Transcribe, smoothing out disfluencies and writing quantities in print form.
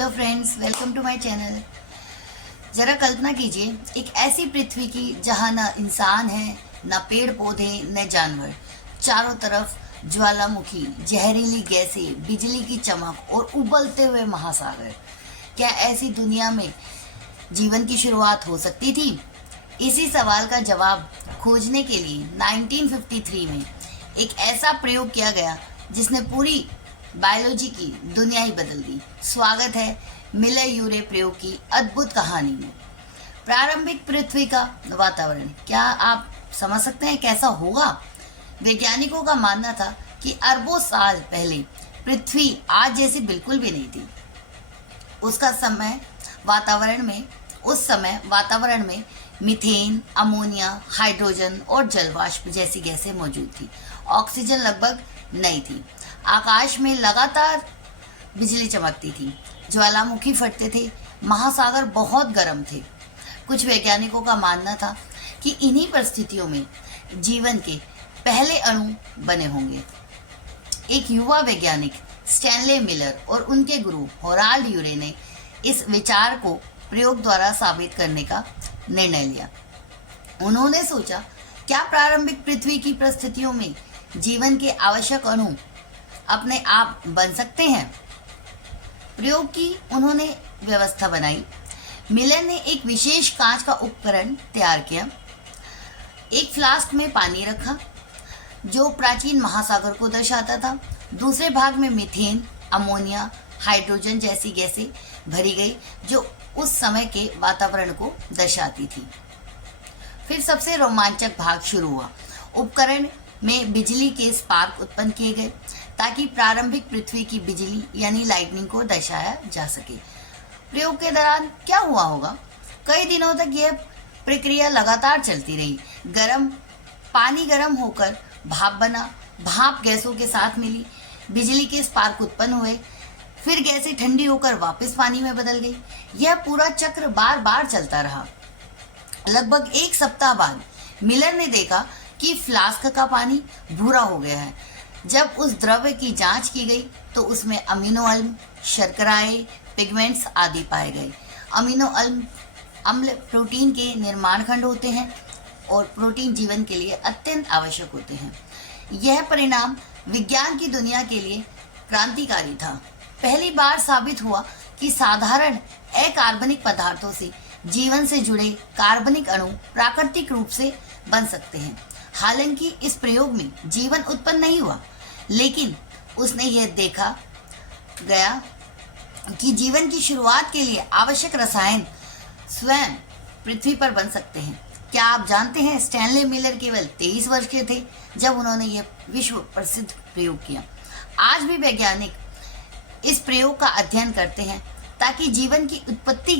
Hello friends, welcome to my channel. जरा कल्पना कीजिए एक ऐसी पृथ्वी की जहाँ न इंसान है, न पेड़ पौधे, न जानवर। चारों तरफ ज्वालामुखी, जहरीली गैसें, बिजली की चमक और उबलते हुए महासागर। क्या ऐसी दुनिया में जीवन की शुरुआत हो सकती थी? इसी सवाल का जवाब खोजने के लिए 1953 में एक ऐसा प्रयोग किया गया जिसने पूरी बायोलॉजी की दुनिया ही बदल दी। स्वागत है मिलर यूरे प्रयोग की अद्भुत कहानी में। प्रारंभिक पृथ्वी का वातावरण, क्या आप समझ सकते हैं कैसा होगा? वैज्ञानिकों का मानना था कि अरबों साल पहले पृथ्वी आज जैसी बिल्कुल भी नहीं थी। उस समय वातावरण में मीथेन, अमोनिया, हाइड्रोजन और जलवाष्प जैसी गैसें मौजूद थी। ऑक्सीजन लगभग नहीं थी। आकाश में लगातार बिजली चमकती थी, ज्वालामुखी फटते थे, महासागर बहुत गर्म थे। कुछ वैज्ञानिकों का मानना था कि इन्हीं परिस्थितियों में जीवन के पहले अणु बने होंगे। एक युवा वैज्ञानिक स्टैनले मिलर और उनके गुरु होराल्ड यूरे ने इस विचार को प्रयोग द्वारा साबित करने का निर्णय लिया। उन्होंने सोचा, क्या प्रारंभिक पृथ्वी की परिस्थितियों में जीवन के आवश्यक अणु अपने आप बन सकते हैं? प्रयोग की उन्होंने व्यवस्था बनाई। मिलर ने एक विशेष कांच का उपकरण तैयार किया। एक फ्लास्क में पानी रखा जो प्राचीन महासागर को दर्शाता था। दूसरे भाग में मीथेन, अमोनिया, हाइड्रोजन जैसी गैसें भरी गई जो उस समय के वातावरण को दर्शाती थी। फिर सबसे रोमांचक भाग शुरू हुआ। उपकरण में बिजली के स्पार्क उत्पन्न किए गए ताकि प्रारंभिक पृथ्वी की बिजली यानी लाइटनिंग को दर्शाया जा सके। प्रयोग के दौरान क्या हुआ होगा? कई दिनों तक यह प्रक्रिया लगातार चलती रही। पानी गर्म होकर भाप बना, भाप गैसों के साथ मिली, बिजली के स्पार्क उत्पन्न हुए, फिर गैसें ठंडी होकर वापस पानी में बदल गई। यह पूरा चक्र बार बार चलता रहा। लगभग एक सप्ताह बाद मिलर ने देखा कि फ्लास्क का पानी भूरा हो गया है। जब उस द्रव्य की जांच की गई तो उसमें अमीनो अम्ल, शर्कराएं, पिगमेंट्स आदि पाए गए। अमीनो अम्ल प्रोटीन के निर्माण खंड होते हैं और प्रोटीन जीवन के लिए अत्यंत आवश्यक होते हैं। यह परिणाम विज्ञान की दुनिया के लिए क्रांतिकारी था। पहली बार साबित हुआ कि साधारण अकार्बनिक पदार्थों से जीवन से जुड़े कार्बनिक अणु प्राकृतिक रूप से बन सकते हैं। हालांकि इस प्रयोग में जीवन उत्पन्न नहीं हुआ, लेकिन उसने यह देखा गया कि जीवन की शुरुआत के लिए आवश्यक रसायन स्वयं पृथ्वी पर बन सकते हैं। क्या आप जानते हैं स्टैनले मिलर केवल 23 वर्ष के थे जब उन्होंने यह विश्व प्रसिद्ध प्रयोग किया। आज भी वैज्ञानिक इस प्रयोग का अध्ययन करते हैं ताकि जीवन की उत्पत्ति